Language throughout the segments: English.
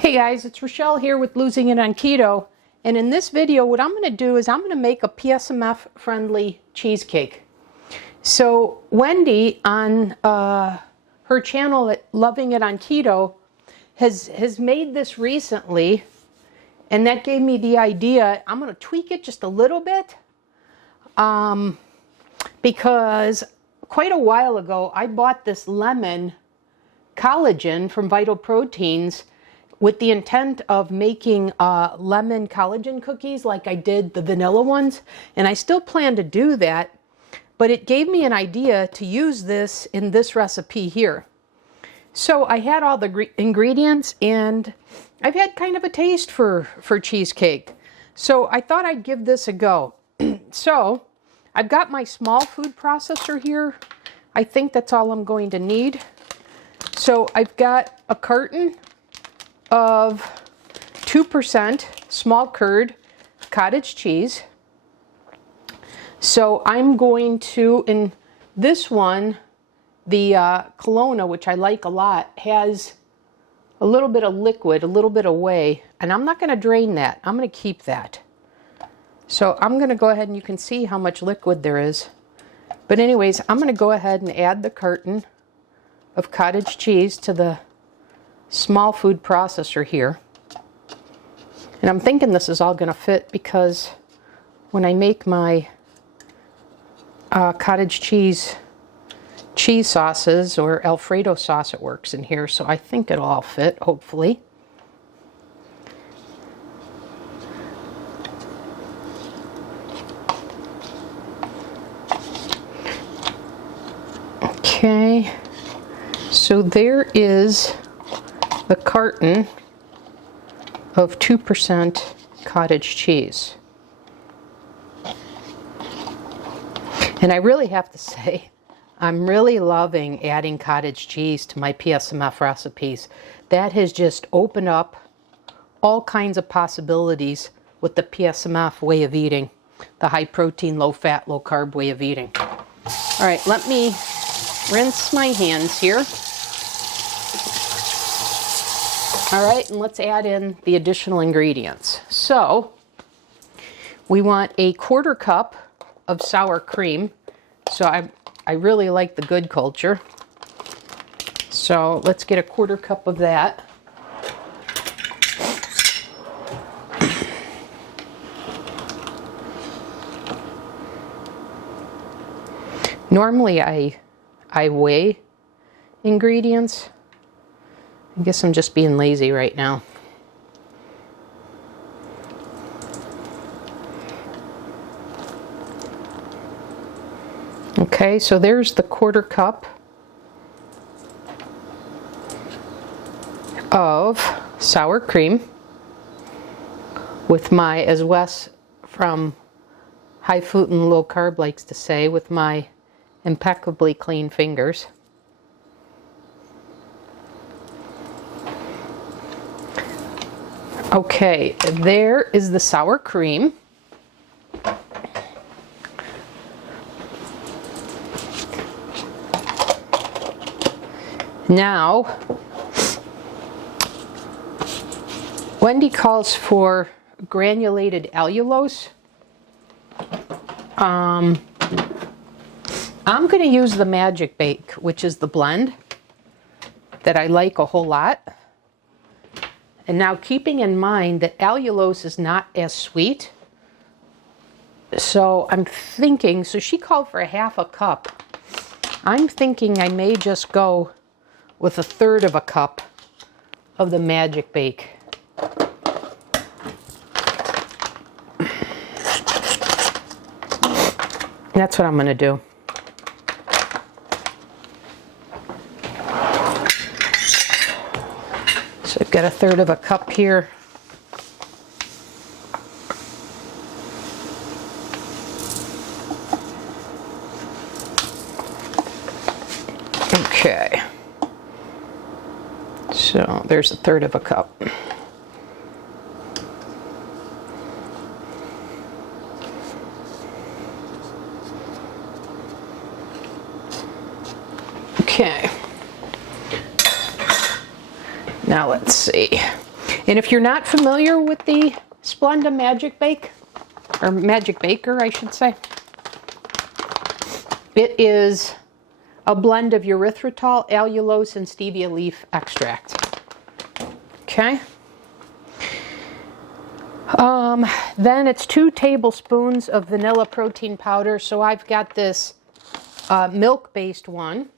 Hey guys, it's Rochelle here with Losing It on Keto, and in this video what I'm going to do is I'm going to make a PSMF friendly cheesecake. So Wendy on her channel at Loving It on Keto has made this recently, and that gave me the idea. I'm going to tweak it just a little bit because quite a while ago I bought this lemon collagen from Vital Proteins with the intent of making lemon collagen cookies like I did the vanilla ones. And I still plan to do that, but it gave me an idea to use this in this recipe here. So I had all the ingredients and I've had kind of a taste for cheesecake. So I thought I'd give this a go. So I've got my small food processor here. I think that's all I'm going to need. So I've got a carton of 2% small curd cottage cheese. So I'm going to, in this one, the Kelowna, which I like a lot, has a little bit of liquid, a little bit of whey, and I'm not going to drain that. I'm going to keep that. So I'm going to go ahead and you can see how much liquid there is. But anyways, I'm going to go ahead and add the carton of cottage cheese to the small food processor here. And I'm thinking this is all going to fit because when I make my cottage cheese sauces or Alfredo sauce, it works in here. So I think it'll all fit, hopefully. Okay, so there is the carton of 2% cottage cheese. And I really have to say, I'm really loving adding cottage cheese to my PSMF recipes. That has just opened up all kinds of possibilities with the PSMF way of eating, the high protein, low fat, low carb way of eating. All right, let me rinse my hands here. All right, and let's add in the additional ingredients. So we want a 1/4 cup of sour cream. So I really like the good culture. So let's get a 1/4 cup of that. Normally I weigh ingredients. I guess I'm just being lazy right now. Okay, so there's the 1/4 cup of sour cream with my, as Wes from High Food and Low Carb likes to say, with my impeccably clean fingers. Okay, there is the sour cream. Now, Wendy calls for granulated allulose. I'm going to use the Magic Bake, which is the blend that I like a whole lot. And now keeping in mind that allulose is not as sweet, so I'm thinking, so she called for a 1/2 cup. I'm thinking I may just go with 1/3 cup of the Magic Bake. That's what I'm going to do. So I've got 1/3 cup here. Okay. So there's 1/3 cup. Okay. Now let's see. And if you're not familiar with the Splenda Magic Bake, or Magic Baker, I should say, it is a blend of erythritol, allulose, and stevia leaf extract. Okay. Then it's 2 tablespoons of vanilla protein powder. So I've got this milk-based one.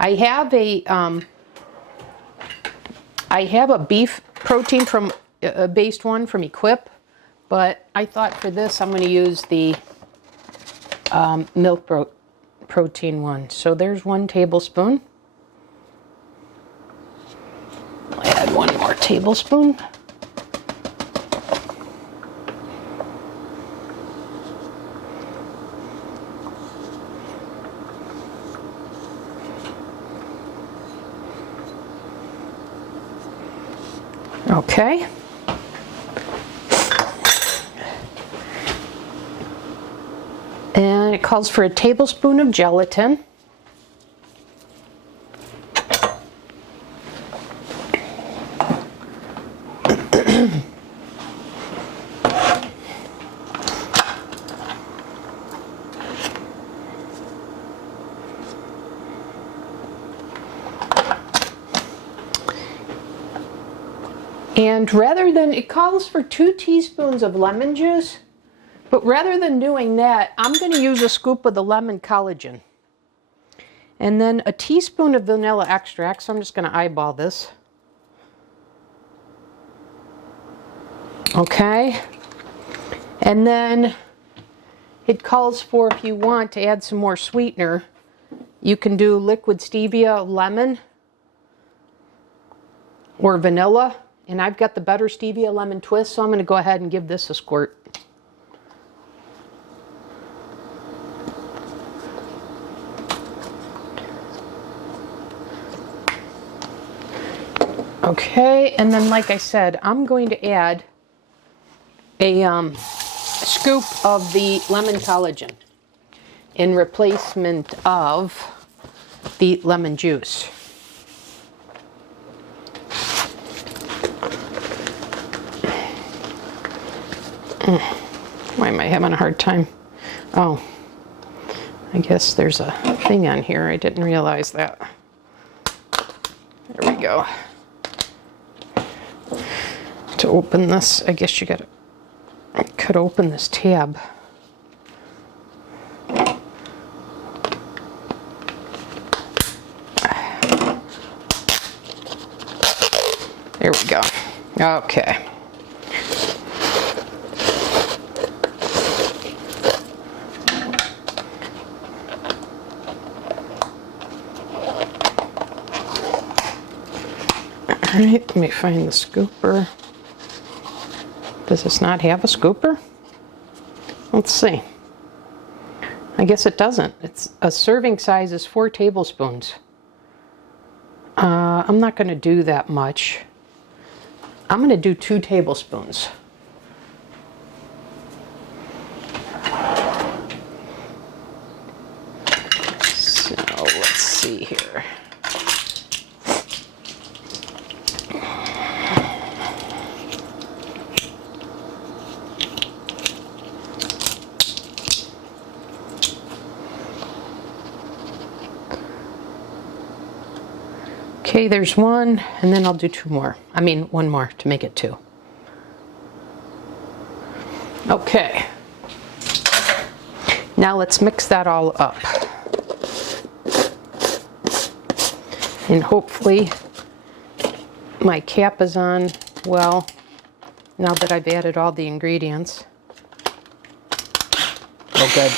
I have a beef protein from based one from Equip, but I thought for this I'm going to use the milk protein one. So there's 1 tablespoon. I'll add 1 more tablespoon. Okay. And it calls for a tablespoon of gelatin. And rather than, it calls for 2 teaspoons of lemon juice, but rather than doing that, I'm going to use a scoop of the lemon collagen. And then a teaspoon of vanilla extract, so I'm just going to eyeball this. Okay. And then it calls for, if you want to add some more sweetener, you can do liquid stevia, lemon, or vanilla. And I've got the Better Stevia Lemon Twist, so I'm going to go ahead and give this a squirt. Okay, and then like I said, I'm going to add a scoop of the lemon collagen in replacement of the lemon juice. Why am I having a hard time? Oh, I guess there's a thing on here. I didn't realize that. There we go. To open this, I guess you gotta cut open this tab. There we go. Okay. All right, let me find the scooper. Does this not have a scooper? Let's see. I guess it doesn't. It's a serving size is 4 tablespoons. I'm not going to do that much. I'm going to do 2 tablespoons. So let's see here. Okay, there's 1, and then I'll do 2 more. I mean, 1 more to make it 2. Okay. Now let's mix that all up. And hopefully my cap is on well now that I've added all the ingredients. Oh, good.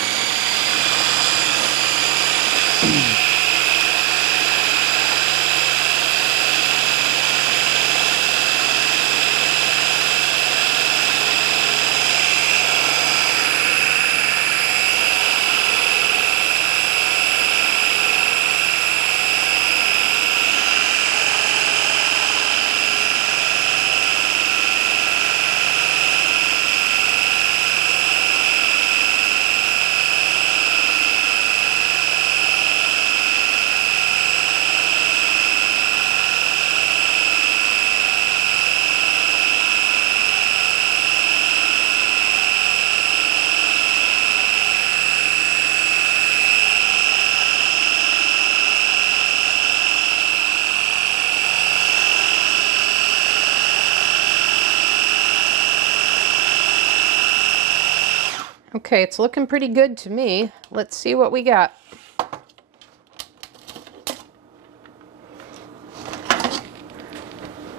Okay, it's looking pretty good to me. Let's see what we got.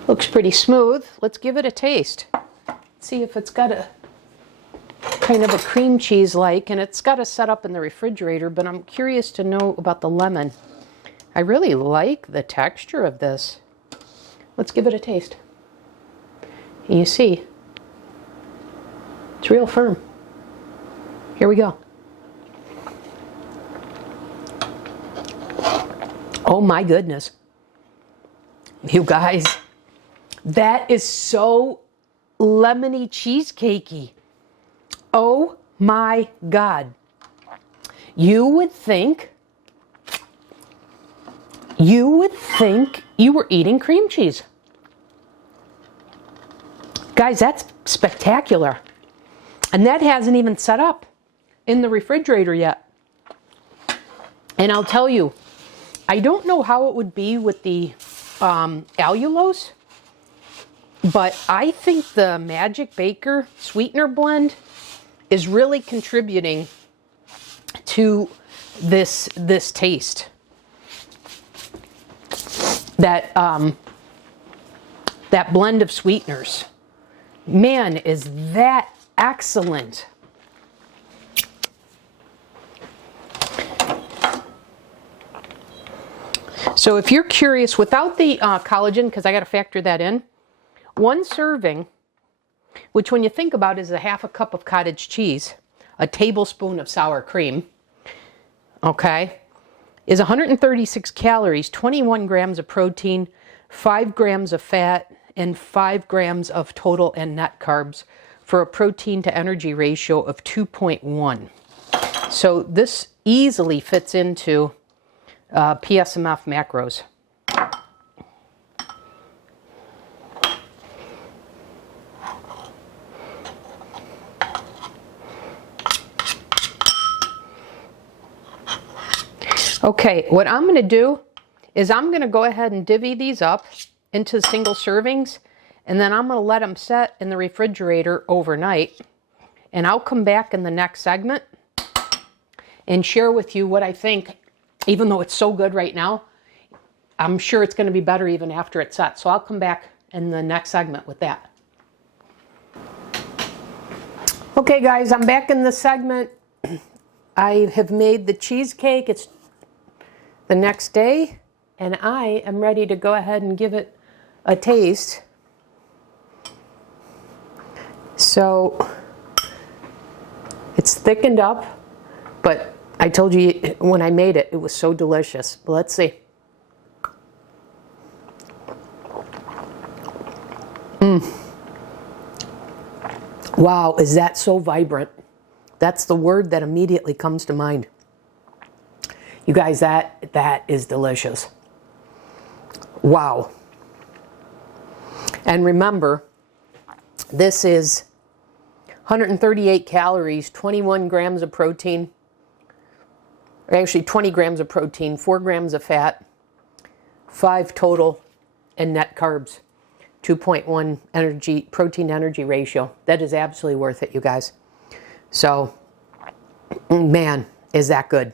Looks pretty smooth. Let's give it a taste. See if it's got a kind of a cream cheese like, and it's got to set up in the refrigerator, but I'm curious to know about the lemon. I really like the texture of this. Let's give it a taste. And you see, it's real firm. Here we go. Oh my goodness. You guys, that is so lemony cheesecakey. Oh my God. You would think you were eating cream cheese. Guys, that's spectacular. And that hasn't even set up in the refrigerator yet. And I'll tell you, I don't know how it would be with the allulose, but I think the Magic Baker sweetener blend is really contributing to this taste. That blend of sweeteners. Man, is that excellent. So if you're curious, without the collagen, because I got to factor that in, one serving, which when you think about is a half a cup of cottage cheese, a tablespoon of sour cream, okay, is 136 calories, 21 grams of protein, 5 grams of fat, and 5 grams of total and net carbs for a protein to energy ratio of 2.1. So this easily fits into PSMF macros. Okay, what I'm going to do is I'm going to go ahead and divvy these up into single servings, and then I'm going to let them set in the refrigerator overnight, and I'll come back in the next segment and share with you what I think. Even though it's so good right now, I'm sure it's going to be better even after it's set. So I'll come back in the next segment with that. Okay guys, I'm back in the segment. I have made the cheesecake. It's the next day, and I am ready to go ahead and give it a taste. So it's thickened up, but I told you when I made it, it was so delicious. But let's see. Wow, is that so vibrant? That's the word that immediately comes to mind. You guys, that is delicious. Wow. And remember, this is 138 calories, 21 grams of protein, or actually 20 grams of protein, 4 grams of fat, 5 total and net carbs, 2.1 energy, protein energy ratio. That is absolutely worth it, you guys. So, man, is that good.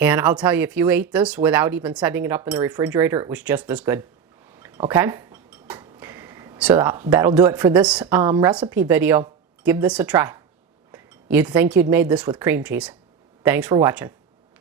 And I'll tell you, if you ate this without even setting it up in the refrigerator, it was just as good. Okay? So that'll do it for this recipe video. Give this a try. You'd think you'd made this with cream cheese. Thanks for watching.